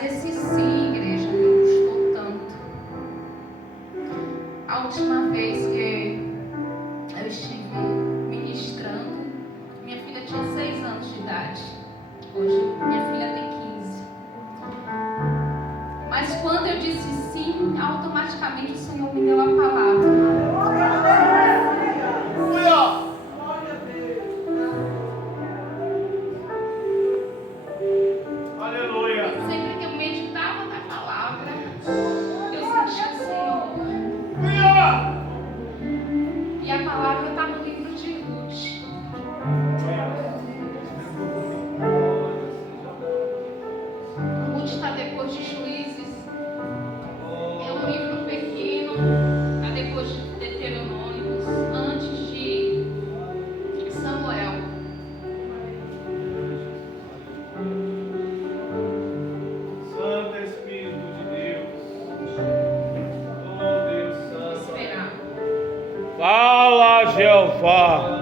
Mas esse sim, igreja, me custou tanto. A última vez que eu estive ministrando, minha filha tinha 6 anos de idade. Hoje minha filha tem 15. Mas quando eu disse sim, automaticamente o Senhor me deu a palavra. Fala, Jeová.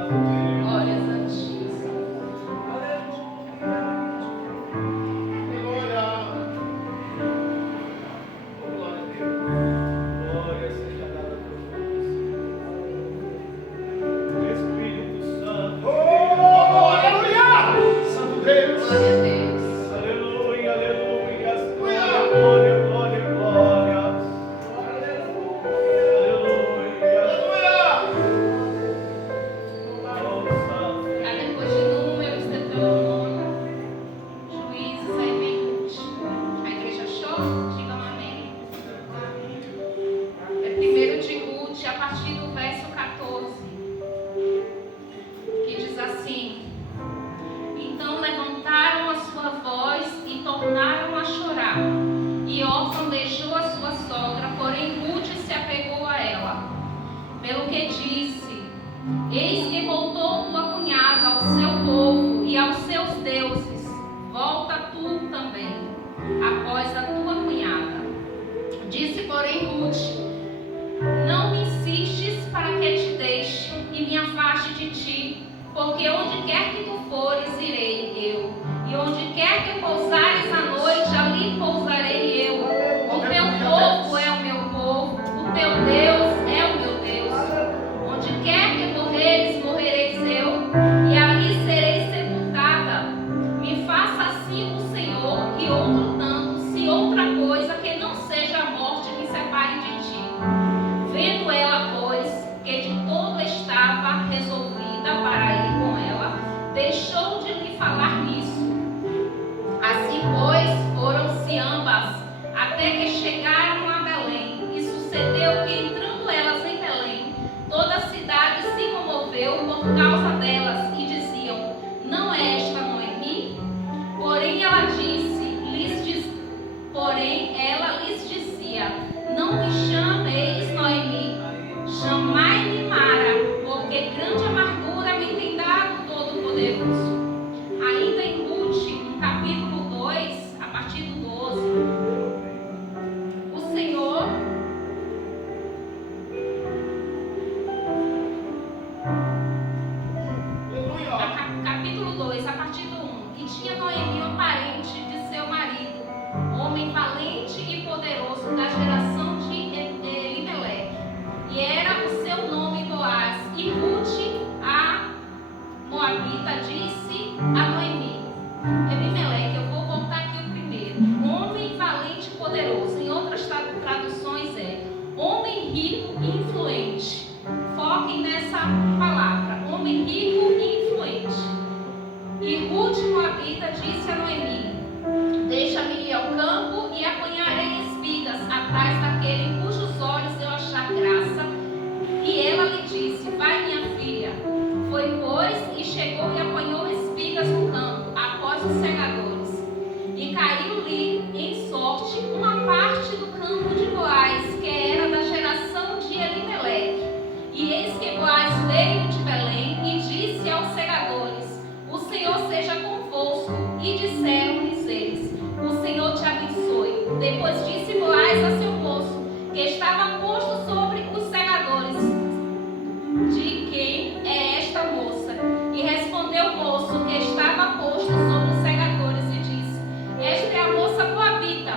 Esta é a moça moabita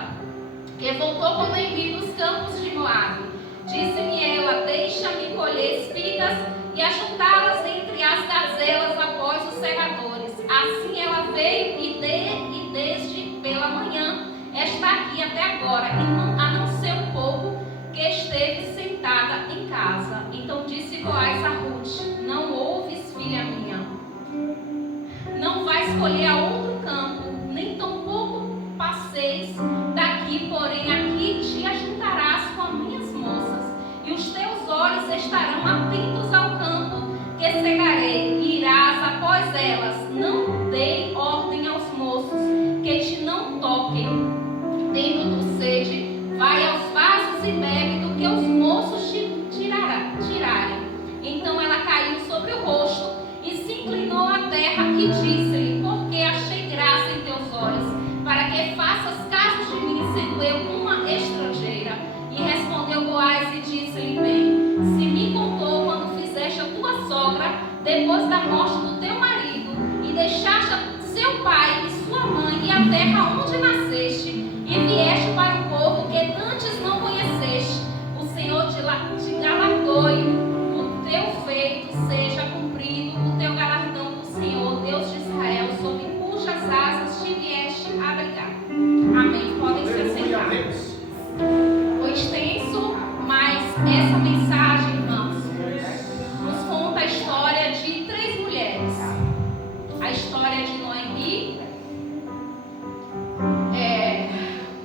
voltou com Noemi dos campos de Moabe. Disse-me ela: deixa-me colher espigas e ajuntá-las entre as gazelas após os segadores. Assim ela veio e desde pela manhã está aqui até agora, a não ser um pouco que esteve sentada em casa. Então disse Boaz a Ruth: não ouves, filha minha? Não vais colher a outro campo, nem tampouco passeis daqui, porém aqui te ajuntarás com as minhas moças, e os teus olhos estarão atentos ao campo que cegarei, e irás após elas. Não dei ordem aos moços que te não toquem. Tendo tu sede, vai aos vasos e bebe do que os moços te tirarem. Então ela caiu sobre o rosto e se inclinou à terra e disse-lhe: porque achei graça em teus olhos, para que faças caso de mim, sendo eu uma estrangeira. E respondeu Boaz e disse-lhe: bem, se me contou quando fizeste a tua sogra, depois da morte do teu marido, e deixaste seu pai e sua mãe e a terra onde nasceste, e vieste para um povo que antes não conheceste, o Senhor te galardoe, o teu feito seja cumprido, o teu galardão do Senhor, Deus de Israel, sob cujas asas te vieste abrigar. Amém. Podem se sentar. Foi extenso, mas essa mensagem, irmãos, nos conta a história de 3 mulheres. A história de Noemi,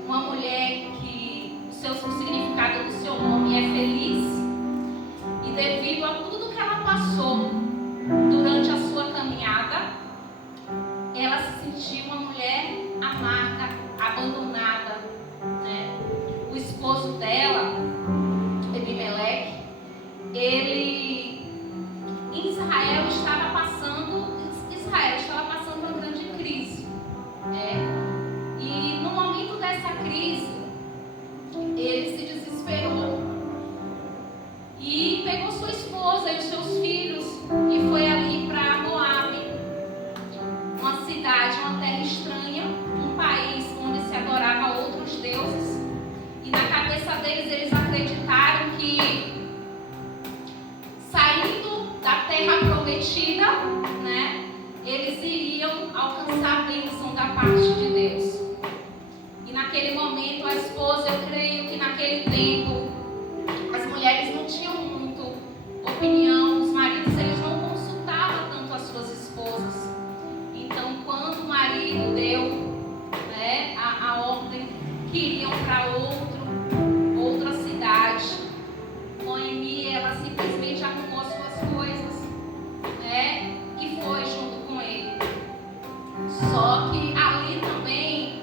uma mulher que o significado do seu nome é feliz, e devido a tudo que ela passou durante a sua caminhada, ela se sentiu uma mulher amarga, abandonada, né? O esposo dela, Ebimeleque, ele em Israel estava passando uma grande crise, né? E no momento dessa crise, ele se desesperou e pegou sua esposa e os seus filhos e foi ali para Moabe, uma cidade, uma terra estranha, um país onde se adorava outros deuses. E na cabeça deles, eles acreditaram que saindo da terra prometida, né, eles iriam alcançar a bênção da parte de Deus. E naquele momento, a esposa, eu creio que naquele tempo, as mulheres não tinham muito opinião, os maridos, eles não consultavam tanto as suas esposas. Então, quando o marido deu, né, a ordem que iriam para outra cidade, Noemi, ela simplesmente arrumou as suas coisas, né, e foi junto com ele. Só que ali também,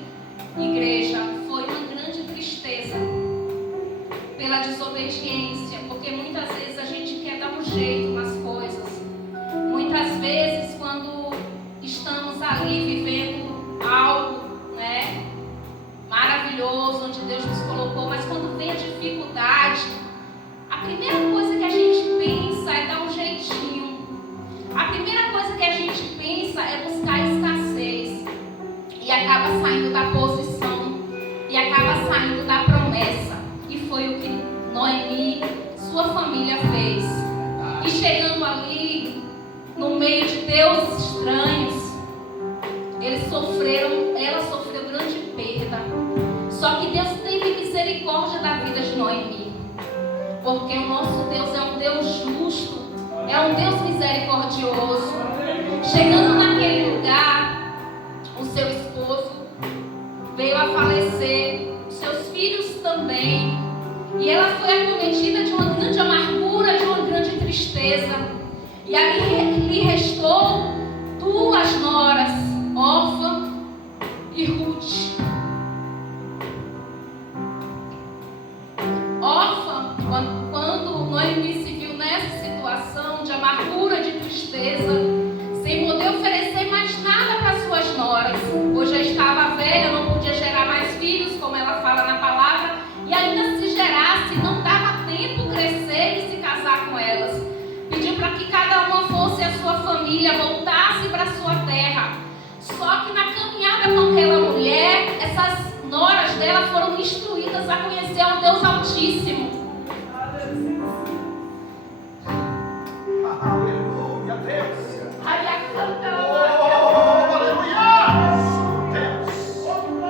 igreja, foi uma grande tristeza pela desobediência, porque muitas vezes a gente quer dar um jeito nas coisas. Muitas vezes, quando estamos ali vivendo algo, né, maravilhoso, onde Deus nos colocou, mas quando vem a dificuldade, a primeira coisa que a gente pensa é dar um jeitinho. A primeira coisa que a gente pensa é buscar escassez. E acaba saindo da posição. E acaba saindo da promessa. E foi o que Noemi, sua família fez. E chegando ali, no meio de deuses estranhos, ela sofreu grande perda. Só que Deus teve misericórdia da vida de Noemi. Porque o nosso Deus é um Deus justo, é um Deus misericordioso. Chegando naquele lugar, o seu esposo veio a falecer, os seus filhos também. E ela foi acometida de uma grande amargura, de uma grande tristeza. E ali lhe restou 2 noras, Orfa e Ruth. Orfa, quando Noemi se viu nessa situação de amargura, de tristeza, sem poder oferecer mais nada para suas noras, pois já estava velha, não podia gerar mais filhos, como ela fala na palavra, e ainda se gerasse, não dava tempo crescer e se casar com elas. Pediu para que cada uma fosse a sua família, voltasse para sua terra. Só que na caminhada com aquela mulher, essas noras dela foram instruídas a conhecer o Deus Altíssimo. Aleluia, Deus.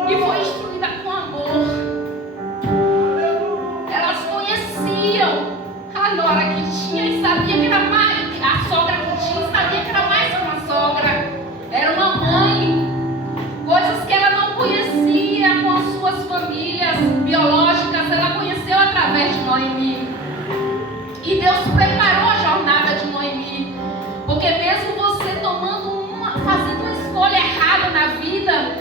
E foi instruída com amor. Elas conheciam a nora que tinha e sabia que era mais, a sogra que tinha e sabia que era mais que uma sogra. Era uma mãe. Coisas que ela não conhecia com as suas famílias biológicas, ela conheceu através de Noemi. E Deus preparou a jornada de Noemi. Porque mesmo você fazendo uma escolha errada na vida,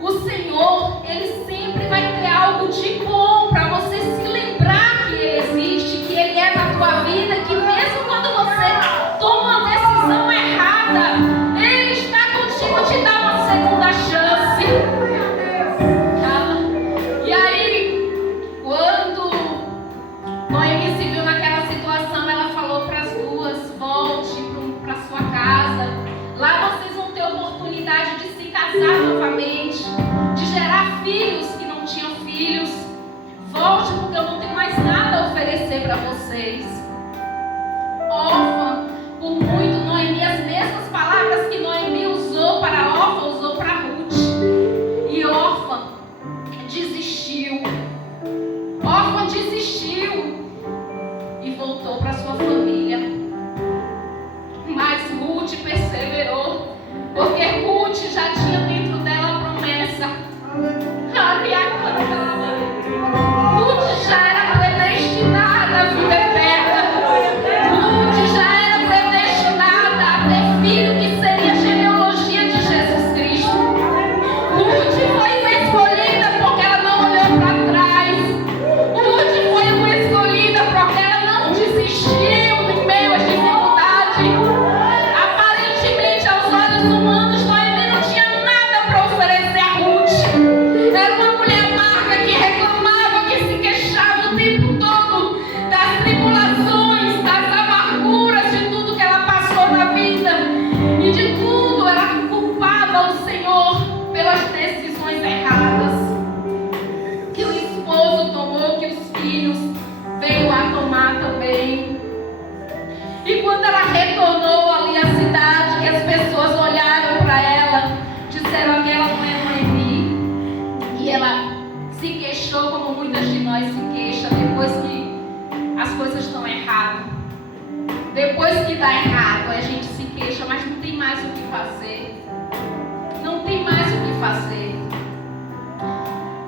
o Senhor, Ele sempre vai ter algo de bom para você se lembrar que Ele existe, que Ele é na tua vida, que mesmo quando você toma uma decisão errada, Ele está contigo, te dá uma segunda chance. E aí, quando Noemi se viu naquela situação, ela falou para as duas: volte para sua casa. Lá vocês vão ter oportunidade de se casar novamente, de gerar filhos que não tinham filhos. Volte, porque eu não tenho mais nada a oferecer para vocês. Órfã, por muito Noemi, as mesmas palavras que Noemi usou para órfã, usou para Ruth. E órfã desistiu. Órfã desistiu e voltou para sua família. Mas Ruth perseverou, porque Ruth já tinha dentro dela a promessa. Ruth já era predestinada à vida eterna. Ruth já era predestinada a ter filho, que seria a genealogia de Jesus Cristo. Ruth foi escolhida porque ela não olhou para trás. Ruth foi escolhida porque ela não desistiu em meio às dificuldades. Aparentemente, aos olhos humanos, Noemi não tinha nada para oferecer a Ruth. Era uma mulher amarga que reclamava, que se queixava o tempo todo das tribulações, das amarguras, de tudo que ela passou na vida. E de tudo ela culpava o Senhor pelas decisões erradas que o esposo tomou, que os filhos veio a tomar também. E quando ela retornou ali à cidade, que as pessoas olharam para ela, disseram que ela não é Noemi. E ela se queixou, como muitas de nós se queixam, depois que as coisas estão erradas. Depois que dá errado, a gente se queixa, mas não tem mais o que fazer. Não tem mais o que fazer.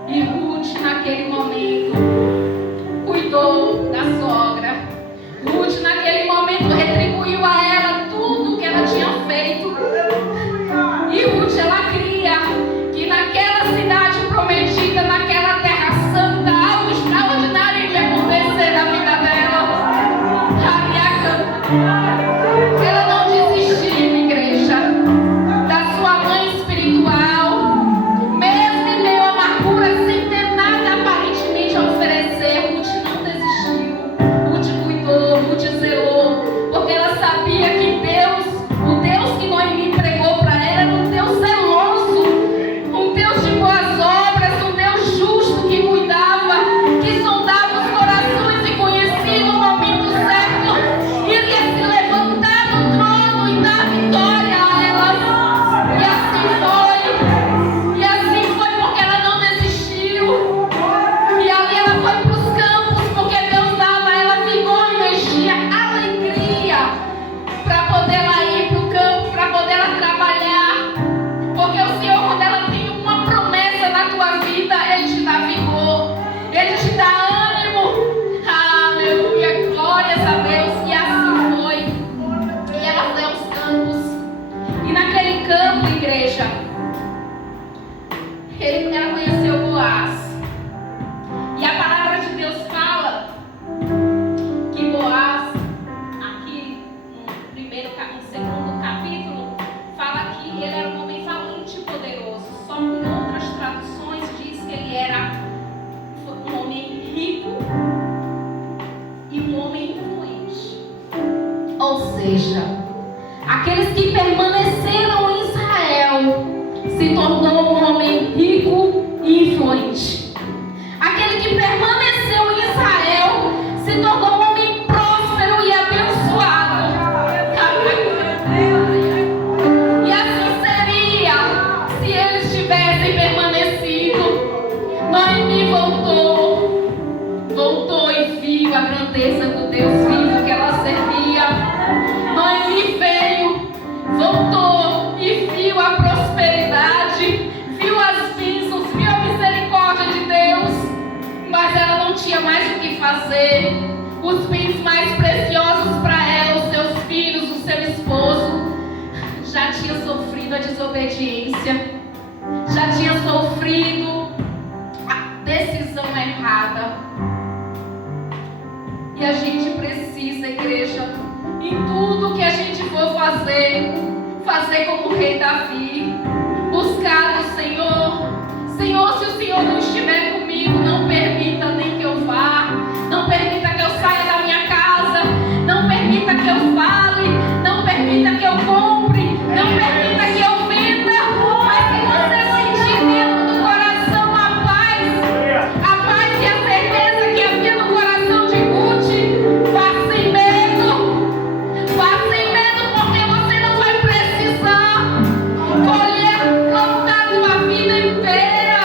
E Ruth, naquele momento, cuidou da sogra. Ruth, naquele momento, retribuiu a ela tudo que ela tinha feito. E Ruth, ela cria que naquela cidade prometida, naquela terra santa, algo extraordinário iria acontecer na vida dela. Ela não desistiu, igreja, da sua mãe espiritual. Mesmo em meio à amargura, sem ter nada aparentemente a oferecer, Ruth não desistiu. Ruth cuidou, Ruth zelou, porque ela sabia que Deus, o Deus que Noemi pregou para ela, era um Deus zeloso, um Deus de boas obras, um Deus justo que cuidava, que sondava os corações e conhecia no momento certo, iria se levantar do trono e dar vitória a elas. E assim foi porque ela não desistiu. E ali ela foi para os campos, porque Deus dava a ela vigor, energia, alegria, para poder ela ir para o campo, para poder ela trabalhar. Porque o Senhor, quando ela tem uma promessa na tua vida, Ele te dá vigor, Ele te dá ânimo. Aleluia, glórias a Deus. E assim foi. E ela foi aos campos. E naquele campo, igreja, ela conheceu Boaz. E a palavra de Deus fala que Boaz, aqui no segundo capítulo, fala que ele era um homem valente e poderoso. Só que em outras traduções diz que ele era um homem rico e um homem influente. Ou seja, aqueles que permaneceram em Israel se tornou um homem rico e influente. voltou e viu a grandeza do Deus vivo que ela servia. Noemi veio, voltou e viu a prosperidade, viu as bênçãos, viu a misericórdia de Deus, mas ela não tinha mais o que fazer. Os bens mais preciosos para ela, os seus filhos, o seu esposo, já tinha sofrido a desobediência, já tinha sofrido a decisão errada. E a gente precisa, igreja, em tudo que a gente for fazer como o rei Davi, buscar o Senhor. Senhor, se o Senhor não estiver comigo, não permita nem que eu vá, não permita que eu saia da minha casa, não permita que eu fale, não permita que eu compre, não permita que eu venda, mas que você sentir dentro do coração a paz e a certeza que havia no coração de Ruth. Vá sem medo, porque você não vai precisar colher toda a tua vida inteira,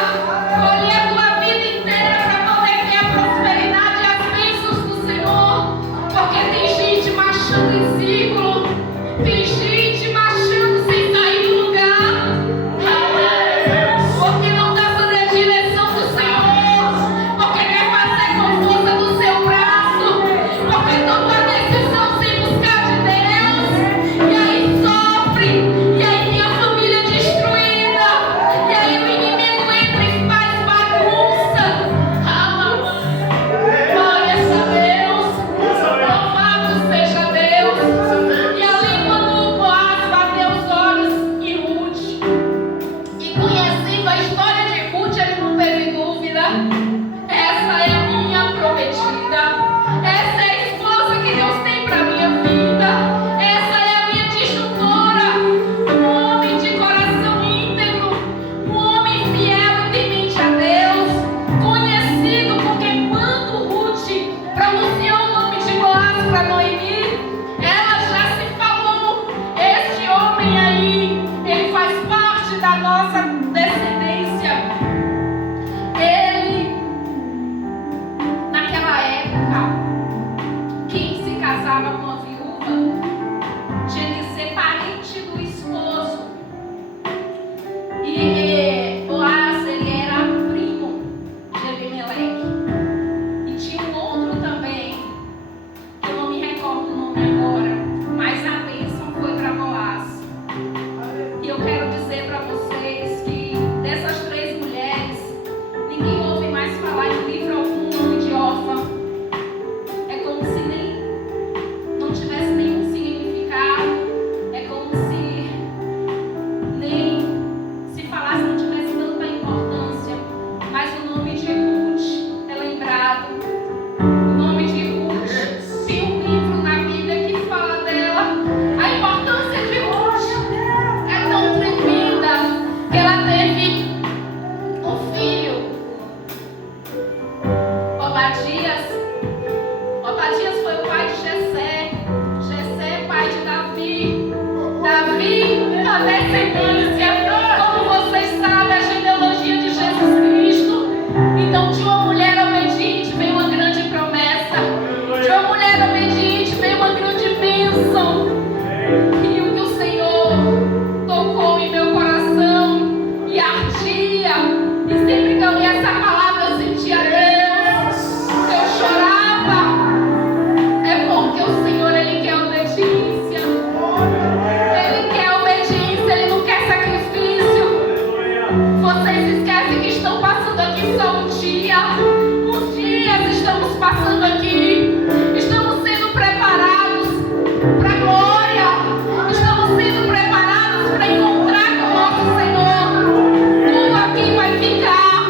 para poder ter a prosperidade e as bênçãos do Senhor, porque tem gente marchando em círculo, tem gente marchando sem sair do lugar, porque não está sob a direção do Senhor, porque quer fazer com força do seu braço, porque toma a decisão sem buscar de Deus, e aí sofre, e aí tem a família destruída, e aí o inimigo entra e faz bagunça. Glórias a Deus, louvado seja Deus. E ali quando Boaz bateu os olhos em Ruth, e conhecendo a história de Ruth, ele não teve dúvida: essa é a minha prometida, essa é a esposa que Deus tem para minha vida, essa é a minha disjuntora, um homem de coração íntegro, um homem fiel e temente a Deus, conhecido, porque quando Ruth pronunciou o nome de Boaz para Noemi, ela já se falou: este homem aí, ele faz parte da nossa descendência. Ele, naquela época, quem se casava com a viúva tinha que ser parente do esposo. E Boaz, ele era primo de Abimeleque. E tinha um outro também, que eu não me recordo o nome agora, mas a bênção foi para Boaz. E eu quero dizer para vocês que dessas 3 mulheres, ninguém ouve mais falar em livro algum nome de órfã. É como se nem não tivesse nenhum significado. É como se nem se falasse, não tivesse tanta importância. Mas o nome de Ruth é lembrado. O nome de Ruth tem um livro na Bíblia que fala dela. A importância de Ruth é tão tremenda que ela teve um filho, Obadias foi o pai de Jessé pai de Davi, a descendência, como vocês sabem, a genealogia de Jesus Cristo. Então de uma mulher obediente veio uma grande promessa, de uma mulher obediente veio uma grande bênção. E o que o Senhor tocou em meu coração e ardia, e sempre que eu li essa palavra eu sentia Deus, eu chorava, é porque o Senhor, Ele quer obediência, Ele quer obediência, Ele não quer sacrifício. Vocês esquecem que estão passando aqui só um dia, uns dias estamos passando aqui, estamos sendo preparados para a glória, estamos sendo preparados para encontrar com o nosso Senhor. Tudo aqui vai ficar,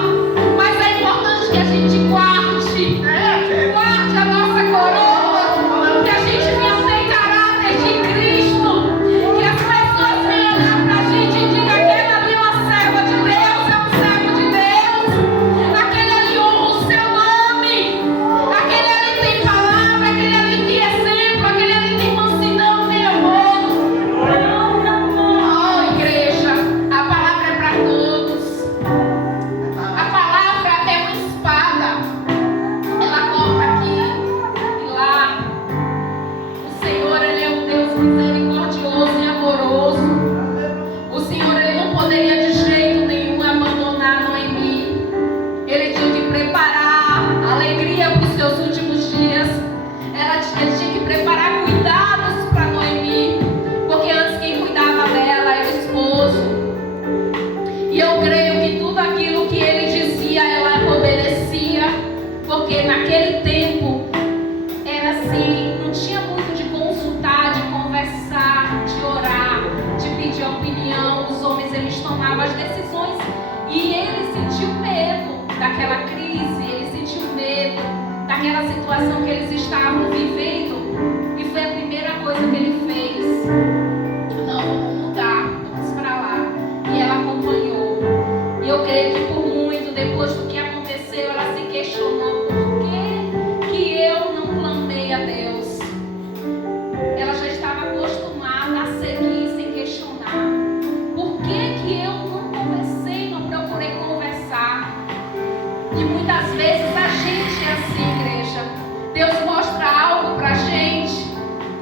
mas é importante que a gente guarde a nossa coroa, que a gente venha ter caráter de Cristo, que as pessoas venham olhar para a gente e digam: aquele ali é uma serva de Deus, é um servo de Deus, aquele ali honra o seu nome, aquele ali tem palavra, aquele ali tem exemplo, aquele ali tem mansidão, tem amor. Oh, igreja, a palavra é para todos. A palavra é uma espada. preparar alegria para os seus últimos dias. Ele tinha que preparar cuidados para Noemi, porque antes quem cuidava dela era o esposo. E eu creio que tudo aquilo que ele dizia, ela obedecia, porque naquele tempo era assim, não tinha muito de consultar, de conversar, de orar, de pedir opinião. Os homens, eles tomavam as decisões, e ele sentiu medo daquela crise, ele sentiu medo daquela situação que eles estavam vivendo, e foi a primeira coisa que ele fez: não, vamos mudar, vamos para lá. E ela acompanhou. E eu creio que por muito, depois do que aconteceu, ela se questionou: por que eu não clamei a Deus? Ela já estava acostumada a seguir sem questionar. Por que eu não conversei, não procurei conversar? E muitas vezes a gente é assim, igreja. Deus mostra algo pra gente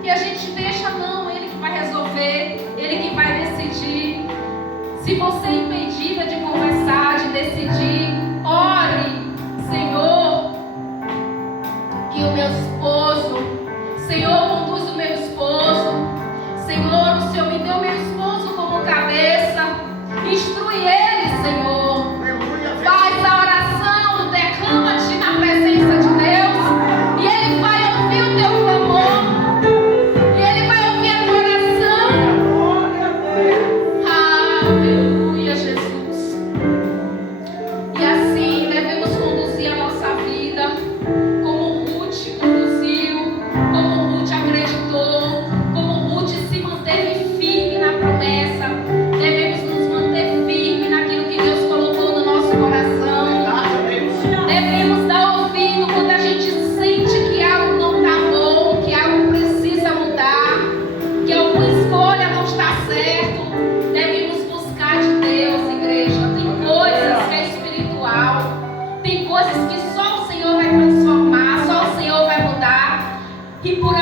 e a gente deixa, não, Ele que vai resolver, Ele que vai decidir. Se você é impedida de conversar, de decidir, ore: Senhor, que o meu esposo, Senhor, conduz o meu esposo. Senhor, o Senhor me deu meu esposo como cabeça, instrui ele, Senhor. Faz a oração, derrama-te na presença de Deus, e Ele vai ouvir o teu clamor, e Ele vai ouvir a tua oração. Aleluia, Jesus. E assim devemos conduzir a nossa vida, como Ruth conduziu, como Ruth acreditou, como Ruth se manteve firme na promessa. Devemos nos manter firme naquilo que Deus colocou no nosso coração. Devemos dar ouvido quando a gente sente que algo não está bom, que algo precisa mudar, que alguma escolha não está certo. Devemos buscar de Deus, igreja. Tem coisas que é espiritual, tem coisas que só o Senhor vai transformar, só o Senhor vai mudar. E por